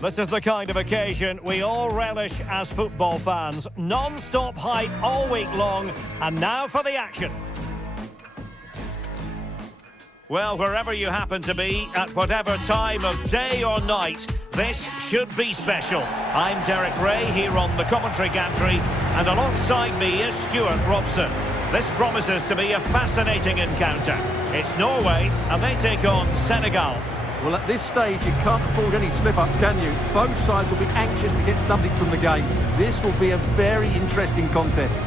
This is the kind of occasion we all relish as football fans. Non-stop hype all week long, and now for the action. Well, wherever you happen to be, at whatever time of day or night, this should be special. I'm Derek Ray here on the commentary gantry, and alongside me is Stuart Robson. This promises to be a fascinating encounter. It's Norway, and they take on Senegal. Well, at this stage, you can't afford any slip-ups, can you? Both sides will be anxious to get something from the game. This will be a very interesting contest.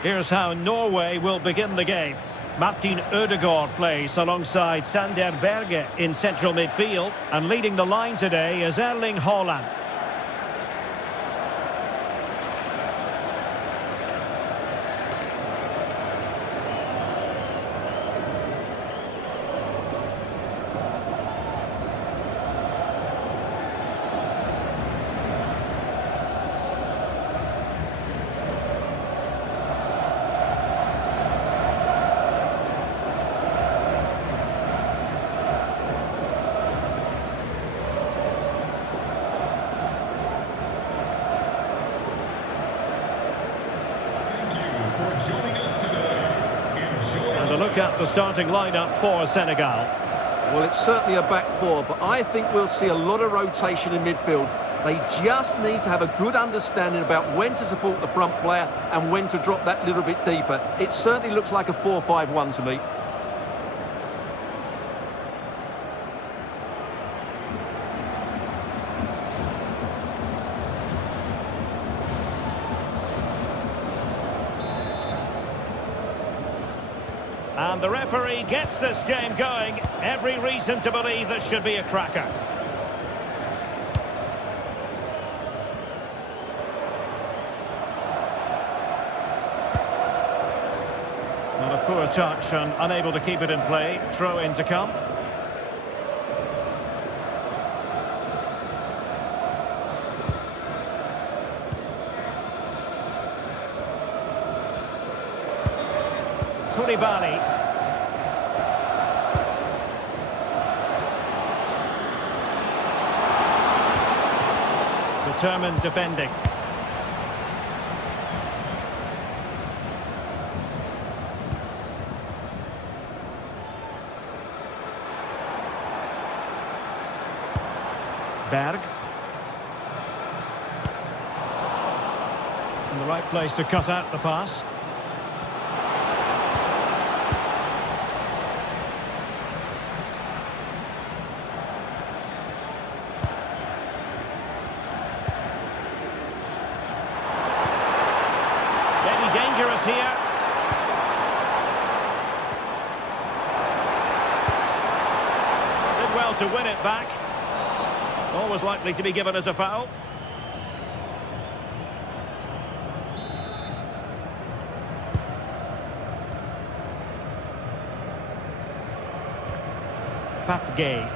Here's how Norway will begin the game. Martin Ødegaard plays alongside Sander Berge in central midfield, and leading the line today is Erling Haaland. And a look at the starting lineup for Senegal. Well, it's certainly a back four, but I think we'll see a lot of rotation in midfield. They just need to have a good understanding about when to support the front player and when to drop that little bit deeper. It certainly looks like a 4-5-1 to me. And the referee gets this game going. Every reason to believe this should be a cracker. Well, a poor touch and unable to keep it in play. Throw in to come. Koulibaly. Determined defending. Berg. In the right place to cut out the pass. Dangerous here. Did well to win it back. Always likely to be given as a foul. Papgay.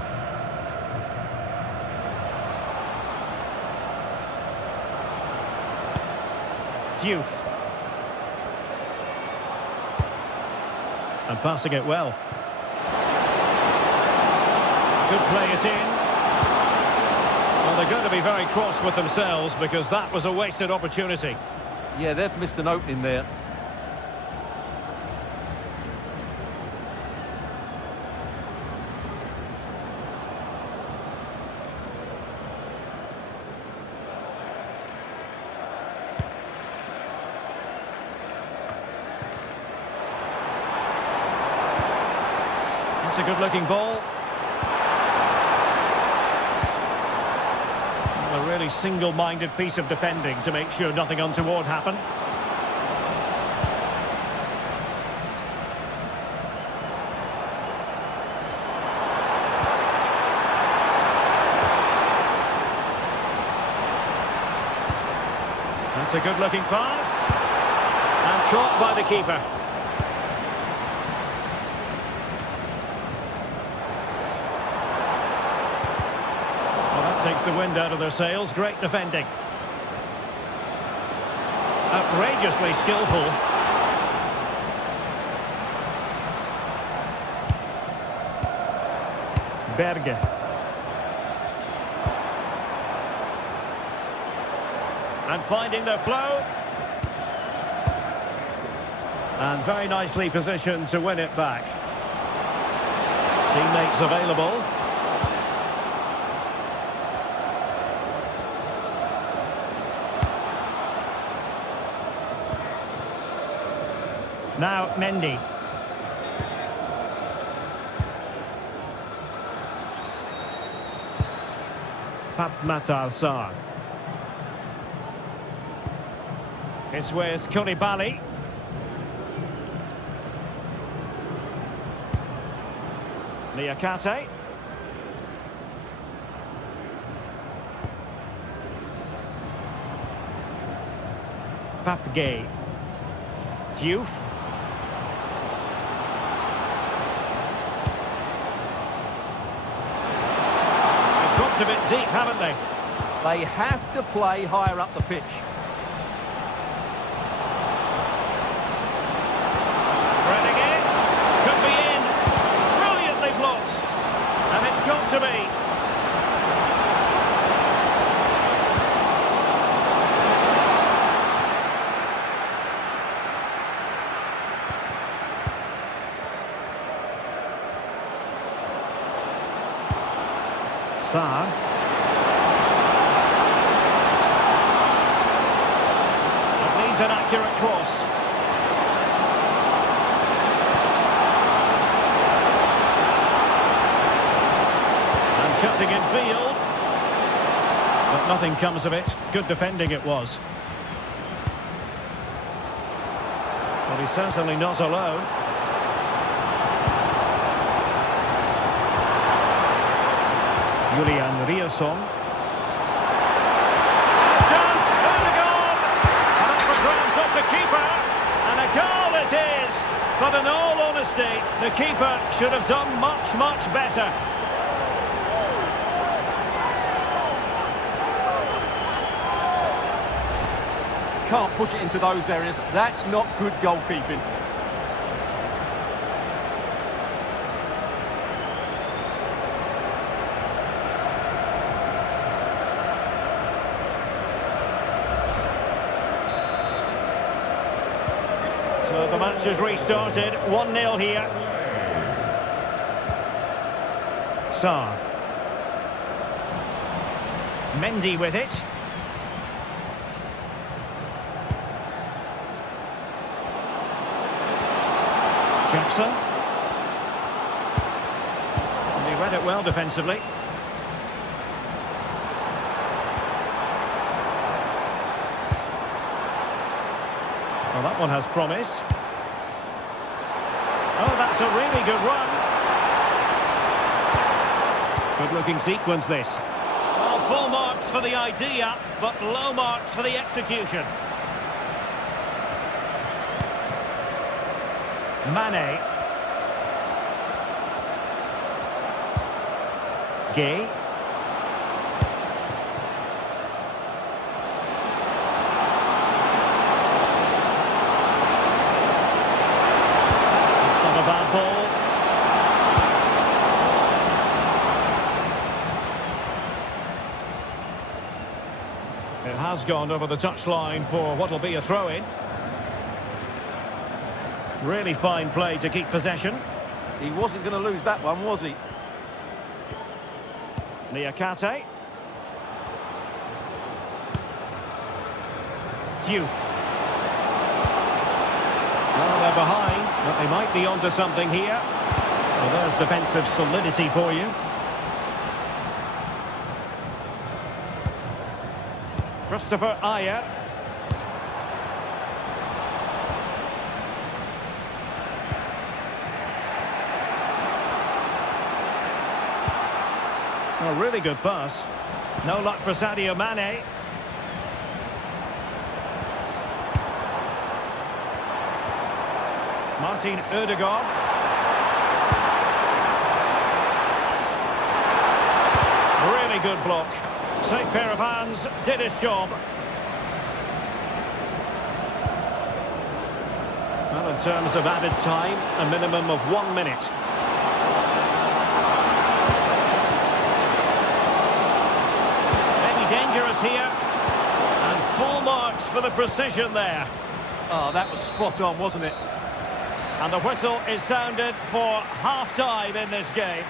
Diouf. And passing it well. Could play it in. Well, they're going to be very cross with themselves because that was a wasted opportunity. Yeah, they've missed an opening there. That's a good-looking ball. A really single-minded piece of defending to make sure nothing untoward happened. That's a good-looking pass. And caught by the keeper. Well, that takes the wind out of their sails. Great defending. Outrageously skillful. Berge. And finding their flow. And very nicely positioned to win it back. Teammates available. Now Mendy. Matar Sarr. It's with Koulibaly. Niakate. Papgay. Diouf. They've got a bit deep, haven't they? They have to play higher up the pitch. Threading it. Could be in. Brilliantly blocked. And it's got to be. Sarr. It needs an accurate cross. And cutting in field. But nothing comes of it. Good defending it was. But he's certainly not alone. Julian Realism. Chance, there's a goal! And up for grabs off the keeper. And a goal it is! But in all honesty, the keeper should have done much, much better. Can't push it into those areas. That's not good goalkeeping. So the match has restarted, 1-0 here. Sarr. Mendy with it. Jackson. And he read it well defensively. Well, that one has promise. Oh, that's a really good run. Good-looking sequence, this. Well, full marks for the idea, but low marks for the execution. Mane. Gay. Bad ball. It has gone over the touchline for what will be a throw-in. Really fine play to keep possession. He wasn't going to lose that one, was he? Niakate. Diouf. Well, they're behind, but they might be onto something here. Well, there's defensive solidity for you. Christopher Ayer. A really good pass. No luck for Sadio Mane. Martin Ødegaard. Really good block. Safe pair of hands, did his job. Well, in terms of added time, a minimum of 1 minute. Maybe dangerous here. And full marks for the precision there. Oh, that was spot on, wasn't it? And the whistle is sounded for half-time in this game.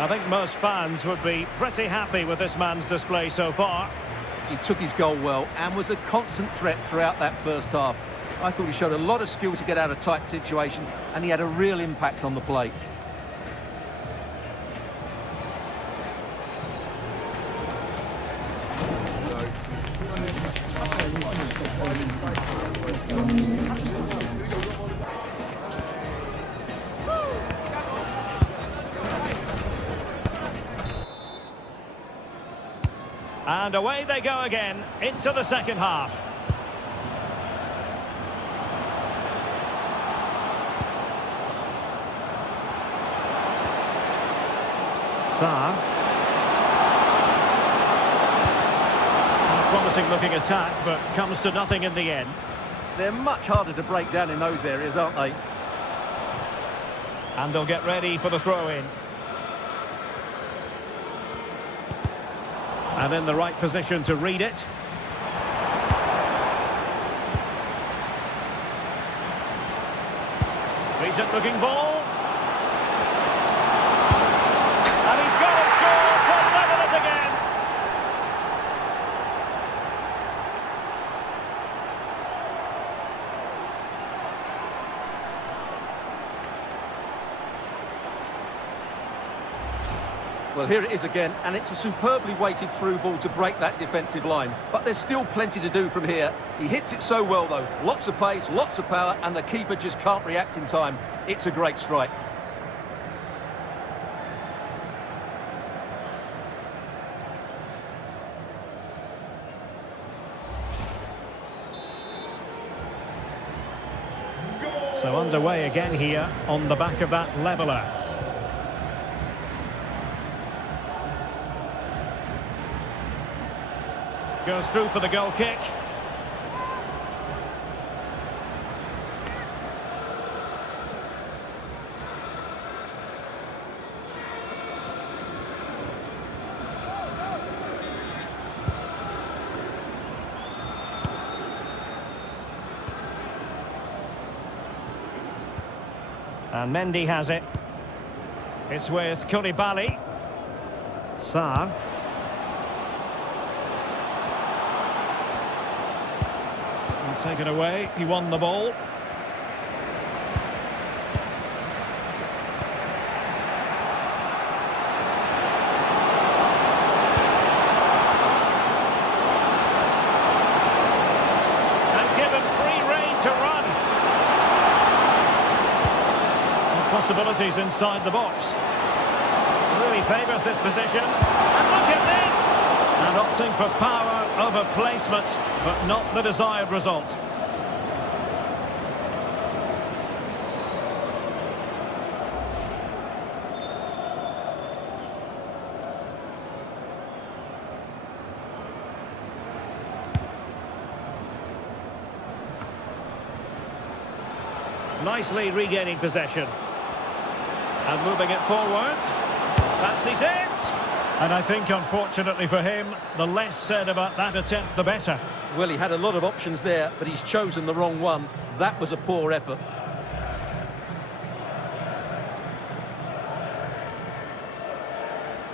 I think most fans would be pretty happy with this man's display so far. He took his goal well and was a constant threat throughout that first half. I thought he showed a lot of skill to get out of tight situations, and he had a real impact on the play. And away they go again into the second half. Sarr. Promising looking attack, but comes to nothing in the end. They're much harder to break down in those areas, aren't they? And they'll get ready for the throw-in. And in the right position to read it. Decent looking ball. And he's got it, scored to level it again. Well, here it is again, and it's a superbly weighted through ball to break that defensive line. But there's still plenty to do from here. He hits it so well, though. Lots of pace, lots of power, and the keeper just can't react in time. It's a great strike. So underway again here on the back of that leveller. Goes through for the goal kick. And Mendy has it. It's with Koulibaly. Sarr. Taken away, he won the ball. And given free rein to run. And possibilities inside the box. Really favours this position. And look at this! And opting for power over placement, but not the desired result. Nicely regaining possession. And moving it forward. Fancies it! And I think, unfortunately for him, the less said about that attempt, the better. Well, he had a lot of options there, but he's chosen the wrong one. That was a poor effort.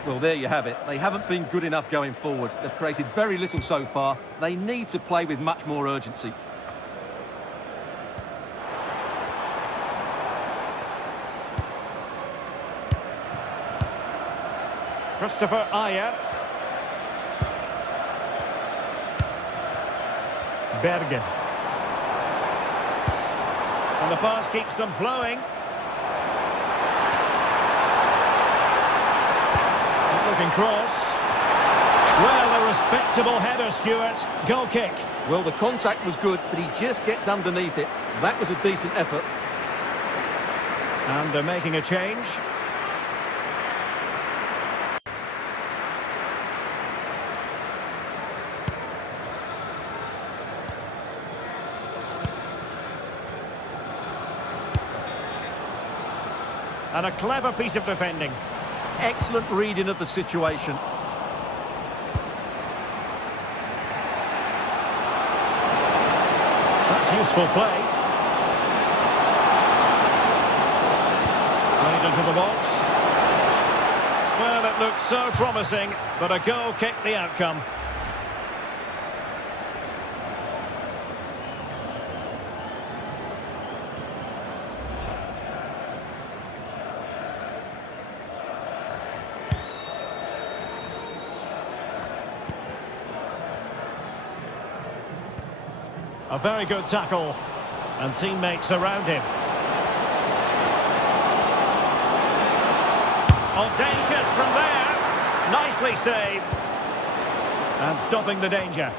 Well, there you have it. They haven't been good enough going forward. They've created very little so far. They need to play with much more urgency. Christopher Ayer. Bergen. And the pass keeps them flowing. Looking cross. Well, a respectable header, Stuart. Goal kick. Well, the contact was good, but he just gets underneath it. That was a decent effort. And they're making a change. And a clever piece of defending. Excellent reading of the situation. That's useful play. Played into the box. Well, it looked so promising, but a goal kicked the outcome. A very good tackle, and teammates around him. Audacious from there. Nicely saved. And stopping the danger.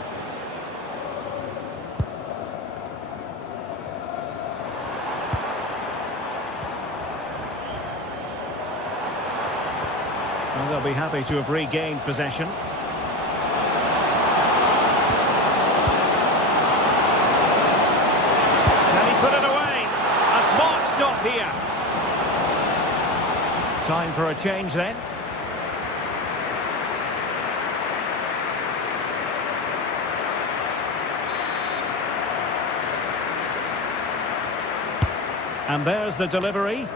And they'll be happy to have regained possession. Put it away. A smart stop here. Time for a change then. And there's the delivery.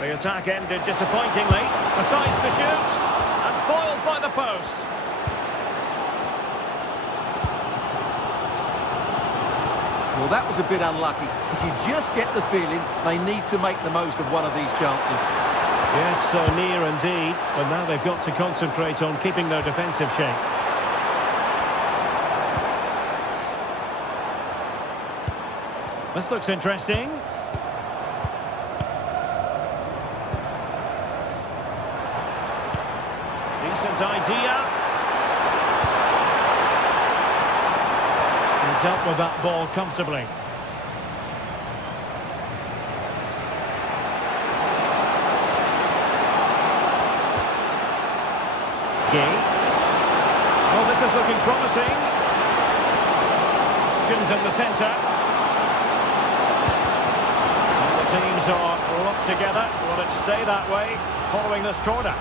The attack ended disappointingly. A size to shoot. And foiled by the post. Well, that was a bit unlucky, because you just get the feeling they need to make the most of one of these chances. Yes, so near indeed, but now they've got to concentrate on keeping their defensive shape. This looks interesting. Decent idea. Dealt with that ball comfortably. Gay. Oh, this is looking promising. Options in the centre. And the teams are locked together. Will it stay that way following this corner?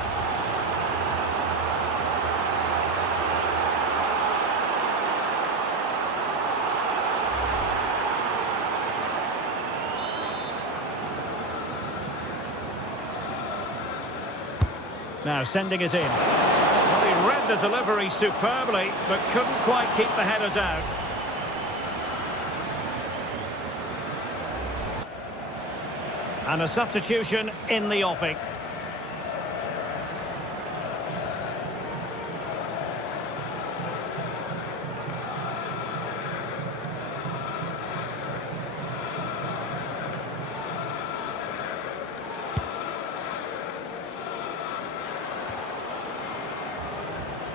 Now sending it in. Well, he read the delivery superbly, but couldn't quite keep the header down. And a substitution in the offing.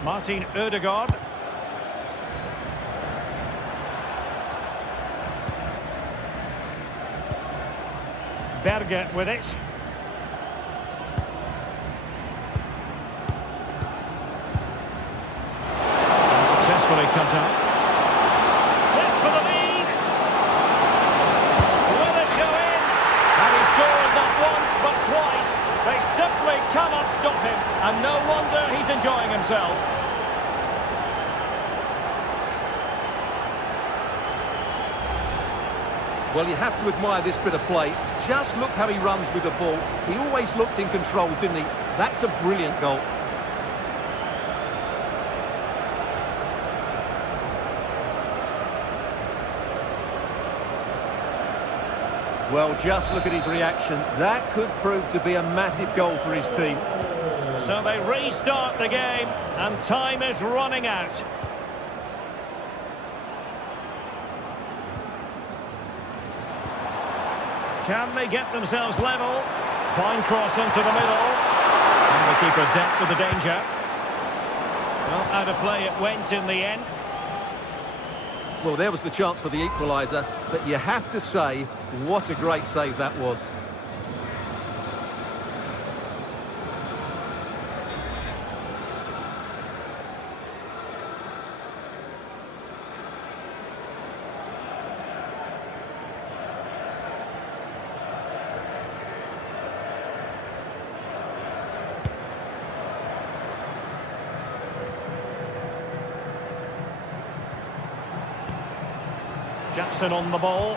Martin Ødegaard. Berger with it. Successfully cut out. This for the lead. Will it go in? And he scored not once but twice. They simply cannot stop him. And no wonder he's enjoying himself. Well, you have to admire this bit of play. Just look how he runs with the ball. He always looked in control, didn't he? That's a brilliant goal. Well, just look at his reaction. That could prove to be a massive goal for his team. So they restart the game, and time is running out. Can they get themselves level? Fine cross into the middle. And the keeper dealt with the danger. Well, out of play it went in the end. Well, there was the chance for the equaliser, but you have to say, what a great save that was. Jackson on the ball.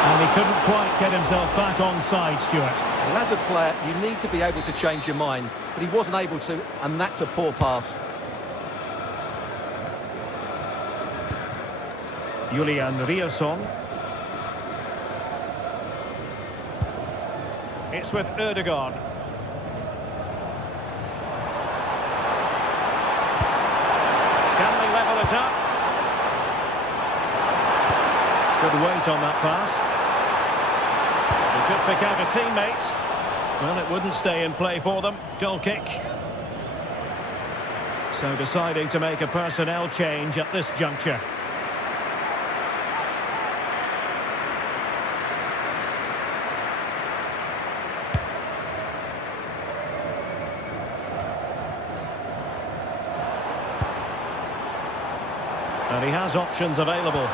And he couldn't quite get himself back on side, Stuart. Well, as a player, you need to be able to change your mind, but he wasn't able to, and that's a poor pass. Julian Riasson. It's with Ødegaard. Can they level it up? Good weight on that pass. He could pick out a teammate. Well, it wouldn't stay in play for them. Goal kick. So deciding to make a personnel change at this juncture. And he has options available.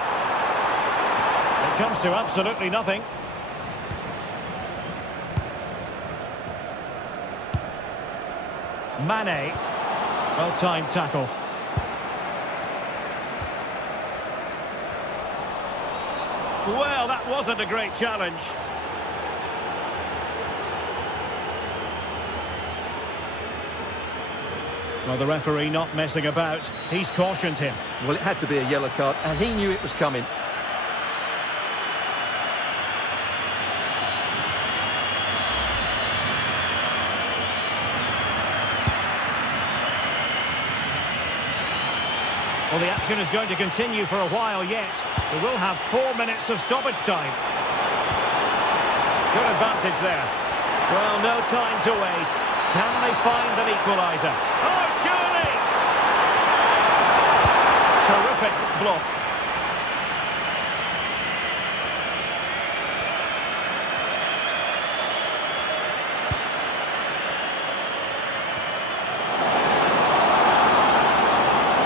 It comes to absolutely nothing. Mane. Well-timed tackle. Well, that wasn't a great challenge. Well, the referee not messing about. He's cautioned him. Well, it had to be a yellow card, and he knew it was coming. Well, the action is going to continue for a while yet. We will have 4 minutes of stoppage time. Good advantage there. Well, no time to waste. Can they find an equaliser? Oh, surely! Terrific block.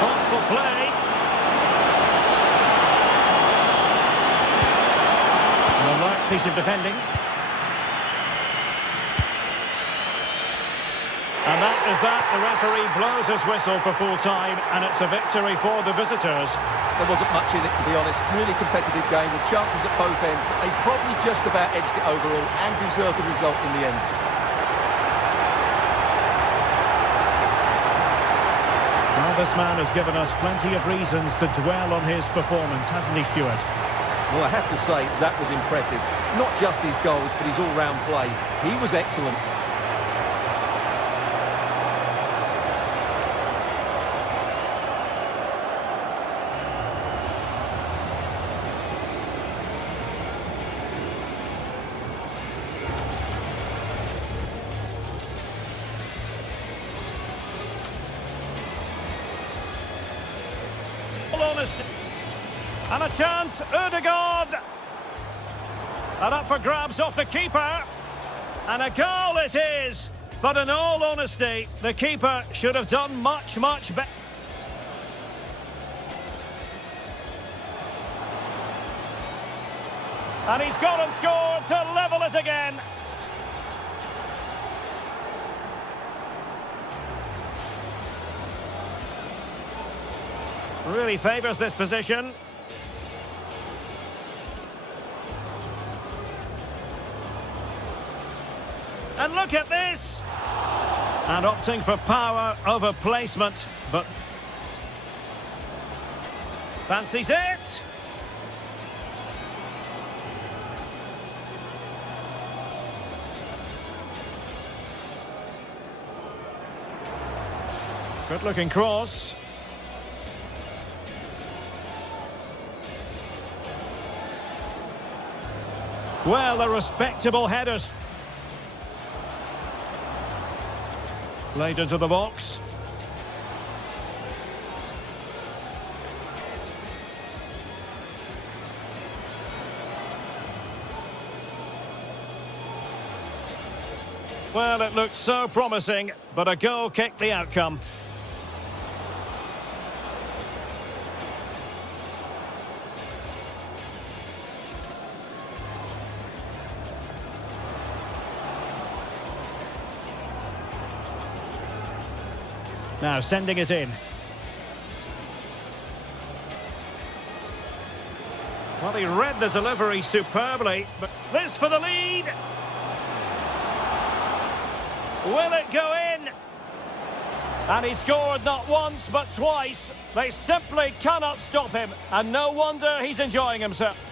Thoughtful play. An alert piece of defending. And that is that. The referee blows his whistle for full time, and it's a victory for the visitors. There wasn't much in it, to be honest. Really competitive game with chances at both ends, but they probably just about edged it overall and deserved the result in the end. Well, this man has given us plenty of reasons to dwell on his performance, hasn't he, Stuart? Well, I have to say, that was impressive. Not just his goals, but his all-round play. He was excellent. Honesty. And a chance, Ødegaard. And up for grabs off the keeper. And a goal it is. But in all honesty, the keeper should have done much better. And he's gone and scored to level it again. Really favours this position. And look at this! And opting for power over placement, but fancies it! Good looking cross. Well, a respectable headers. Played into the box. Well, it looked so promising, but a goal kicked the outcome. Now sending it in. Well, he read the delivery superbly, but this for the lead. Will it go in? And he scored not once but twice. They simply cannot stop him, and no wonder he's enjoying himself.